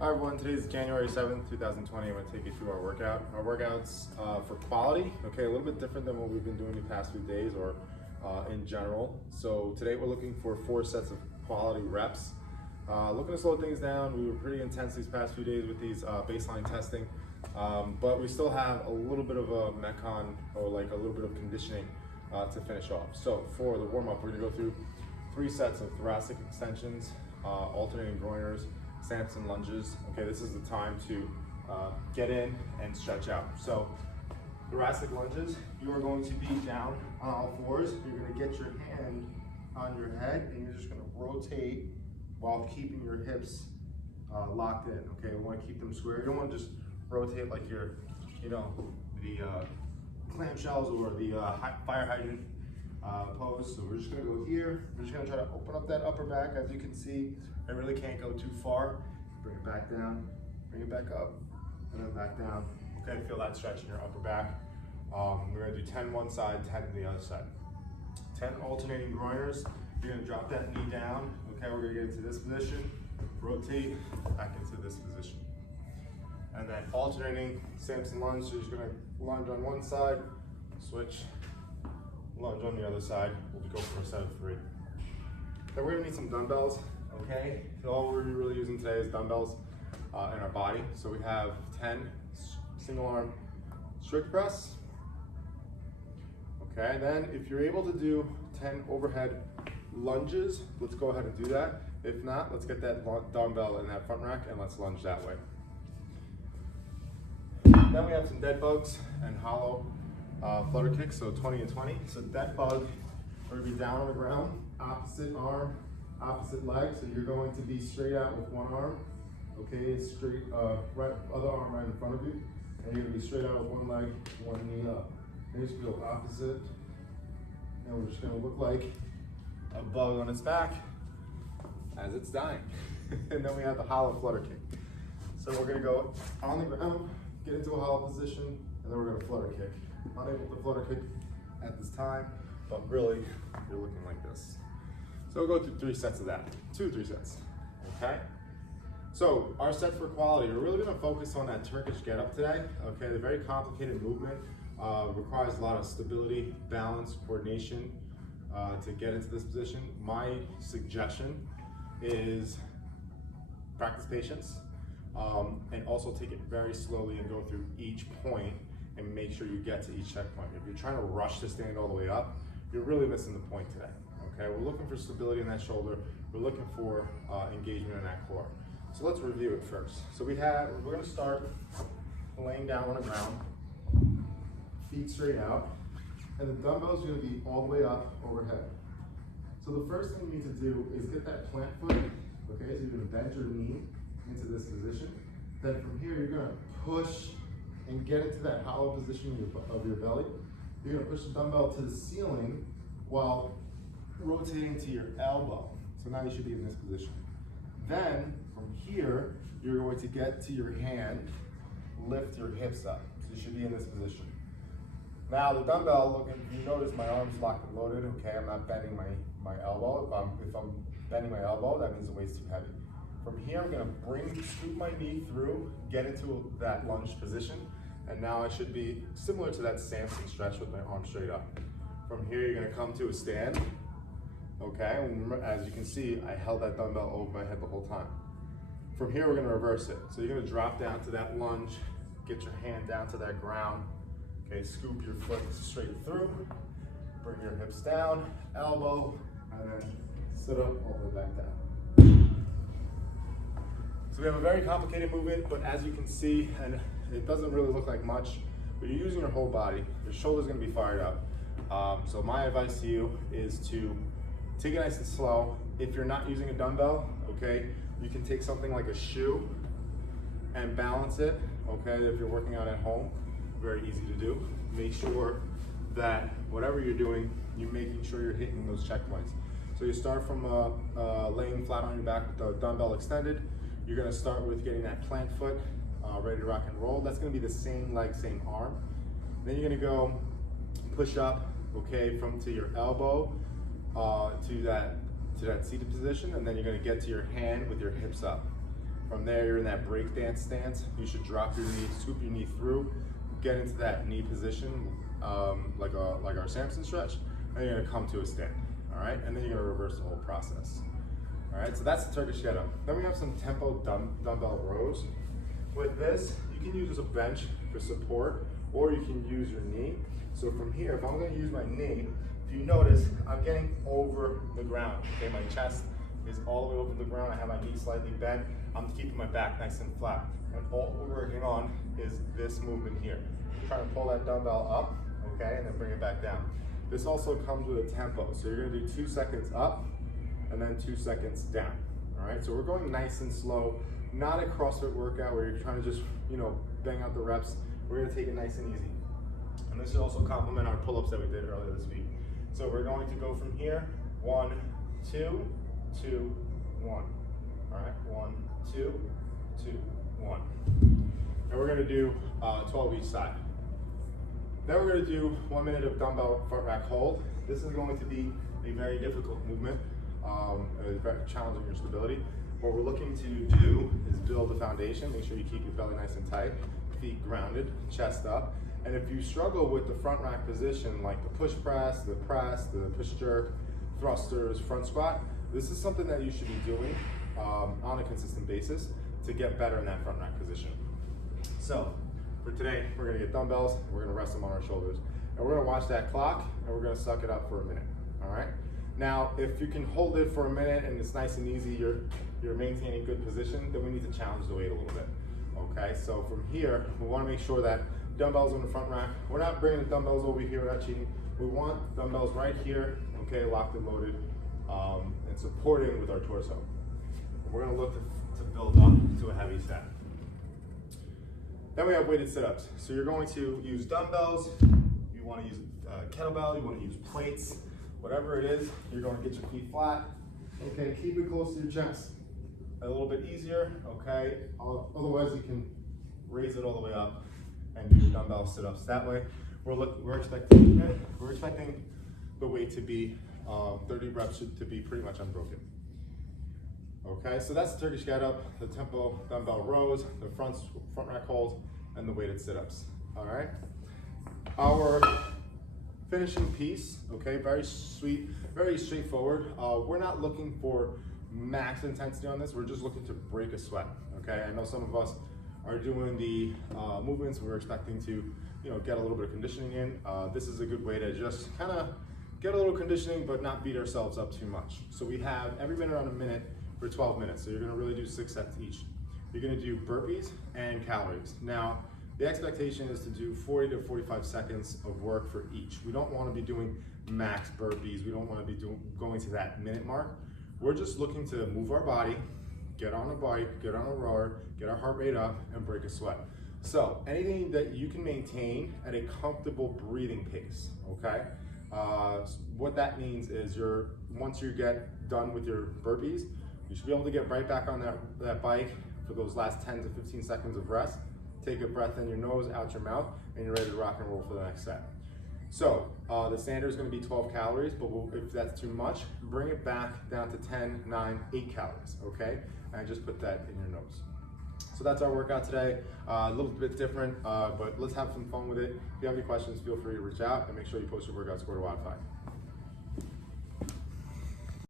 Hi everyone, today is January 7th, 2020. I'm going to take you through our workout. Our workout's for quality, okay, a little bit different than what we've been doing the past few days or in general. So today we're looking for 4 sets of quality reps. Looking to slow things down. We were pretty intense these past few days with these baseline testing, but we still have a little bit of a metcon or like a little bit of conditioning to finish off. So for the warm-up, we're going to go through 3 sets of thoracic extensions, alternating groiners, Samson lunges. Okay, this is the time to get in and stretch out. So thoracic lunges, you are going to be down on all fours. You're going to get your hand on your head and you're just going to rotate while keeping your hips locked in. Okay, we want to keep them square. You don't want to just rotate like you're, the clamshells or the fire hydrant pose. So we're just going to go here. We're just going to try to open up that upper back. As you can see, I really can't go too far. Bring it back down, bring it back up, and then back down. Okay, feel that stretch in your upper back. We're going to do 10 one side, 10 the other side. 10 alternating groiners. You're going to drop that knee down. Okay, we're going to get into this position, rotate back into this position. And then alternating Samson lunge. So you're just going to lunge on one side, switch, lunge on the other side. We'll go for a set of 3. Then we're going to need some dumbbells. Okay, so all we're really using today is dumbbells in our body. So we have 10 single arm strict press. Okay, then if you're able to do 10 overhead lunges, let's go ahead and do that. If not, let's get that dumbbell in that front rack and let's lunge that way. Then we have some dead bugs and hollow flutter kicks, so 20 and 20. So dead bug, we're going to be down on the ground, opposite arm, opposite leg, so you're going to be straight out with one arm, okay, straight, right, other arm right in front of you, and you're going to be straight out with one leg, one knee up. And just go opposite, and we're just going to look like a bug on its back as it's dying. And then we have the hollow flutter kick. So we're going to go on the ground, get into a hollow position, and then we're going to flutter kick. Unable to flutter kick at this time, but really, you're looking like this. So we'll go through 3 sets of that, 2 or 3 sets, okay? So our sets for quality, we're really gonna focus on that Turkish get up today, okay? The very complicated movement requires a lot of stability, balance, coordination to get into this position. My suggestion is practice patience and also take it very slowly and go through each point and make sure you get to each checkpoint. If you're trying to rush to stand all the way up, you're really missing the point today. Okay, we're looking for stability in that shoulder. We're looking for engagement in that core. So let's review it first. So we're going to start laying down on the ground, feet straight out, and the dumbbell's going to be all the way up overhead. So the first thing you need to do is get that plant foot. Okay, so you're going to bend your knee into this position. Then from here, you're going to push and get into that hollow position of your belly. You're going to push the dumbbell to the ceiling while rotating to your elbow. So now you should be in this position. Then from here, you're going to get to your hand, lift your hips up. So you should be in this position. Now the dumbbell, look, if you notice my arm's locked and loaded, okay, I'm not bending my elbow. If I'm bending my elbow, that means the weight's too heavy. From here, I'm gonna scoop my knee through, get into that lunge position, and now I should be similar to that Samson stretch with my arm straight up. From here, you're gonna come to a stand. Okay, and remember, as you can see, I held that dumbbell over my head the whole time. From here, we're gonna reverse it. So you're gonna drop down to that lunge, get your hand down to that ground. Okay, scoop your foot straight through, bring your hips down, elbow, and then sit up all the way back down. So we have a very complicated movement, but as you can see, and it doesn't really look like much, but you're using your whole body. Your shoulder's gonna be fired up. So my advice to you is to take it nice and slow. If you're not using a dumbbell, okay, you can take something like a shoe and balance it, okay, if you're working out at home. Very easy to do. Make sure that whatever you're doing, you're making sure you're hitting those checkpoints. So you start from laying flat on your back with the dumbbell extended. You're gonna start with getting that plant foot ready to rock and roll. That's gonna be the same leg, same arm. Then you're gonna go push up, okay, to your elbow to that seated position, and then you're going to get to your hand with your hips up. From there, you're in that break dance stance. You should drop your knee, scoop your knee through, get into that knee position, like our Samson stretch, and you're gonna come to a stand, all right? And then you're gonna reverse the whole process. All right, so that's the Turkish get-up. Then we have some tempo dumbbell rows. With this, you can use as a bench for support, or you can use your knee. So from here, if I'm gonna use my knee, if you notice, I'm getting over the ground, okay? My chest is all the way over the ground. I have my knee slightly bent. I'm keeping my back nice and flat. And all we're working on is this movement here. You're trying to pull that dumbbell up, okay, and then bring it back down. This also comes with a tempo. So you're gonna do 2 seconds up and then 2 seconds down, all right? So we're going nice and slow, not a CrossFit workout where you're trying to just, bang out the reps. We're gonna take it nice and easy. And this should also complement our pull-ups that we did earlier this week. So we're going to go from here, 1, 2, 2, 1. All right, 1, 2, 2, 1. And we're gonna do 12 each side. Then we're gonna do 1 minute of dumbbell front rack hold. This is going to be a very difficult movement, very challenging your stability. What we're looking to do is build the foundation. Make sure you keep your belly nice and tight, feet grounded, chest up. And if you struggle with the front rack position, like the push press, the push jerk, thrusters, front squat, this is something that you should be doing on a consistent basis to get better in that front rack position. So for today, we're gonna get dumbbells, and we're gonna rest them on our shoulders. And we're gonna watch that clock, and we're gonna suck it up for a minute, all right? Now, if you can hold it for a minute and it's nice and easy, you're maintaining good position, then we need to challenge the weight a little bit, okay? So from here, we wanna make sure that dumbbells on the front rack, we're not bringing the dumbbells over here, we're not cheating. We want dumbbells right here, okay, locked and loaded, and supporting with our torso. We're gonna look to build up to a heavy set. Then we have weighted sit-ups. So you're going to use dumbbells, you wanna use kettlebell, you wanna use plates, whatever it is, you're gonna get your feet flat. Okay, keep it close to your chest. A little bit easier, okay? Otherwise you can raise it all the way up and do dumbbell sit-ups that way. We're expecting the weight to be 30 reps to be pretty much unbroken. Okay, so that's the Turkish get-up, the tempo dumbbell rows, the front rack holds, and the weighted sit-ups. All right. Our finishing piece, okay, very sweet, very straightforward. We're not looking for max intensity on this. We're just looking to break a sweat. Okay, I know some of us are doing the movements. We're expecting to, get a little bit of conditioning in. This is a good way to just kind of get a little conditioning, but not beat ourselves up too much. So we have every minute on a minute for 12 minutes. So you're gonna really do 6 sets each. You're gonna do burpees and calories. Now, the expectation is to do 40 to 45 seconds of work for each. We don't wanna be doing max burpees. We don't wanna be going to that minute mark. We're just looking to move our body, get on a bike, get on a rower, get our heart rate up, and break a sweat. So anything that you can maintain at a comfortable breathing pace, okay? What that means is once you get done with your burpees, you should be able to get right back on that bike for those last 10 to 15 seconds of rest. Take a breath in your nose, out your mouth, and you're ready to rock and roll for the next set. So the standard is going to be 12 calories, but if that's too much, bring it back down to 10, 9, 8 calories, okay? And just put that in your nose. So that's our workout today. A little bit different, but let's have some fun with it. If you have any questions, feel free to reach out and make sure you post your workout score to Wi-Fi.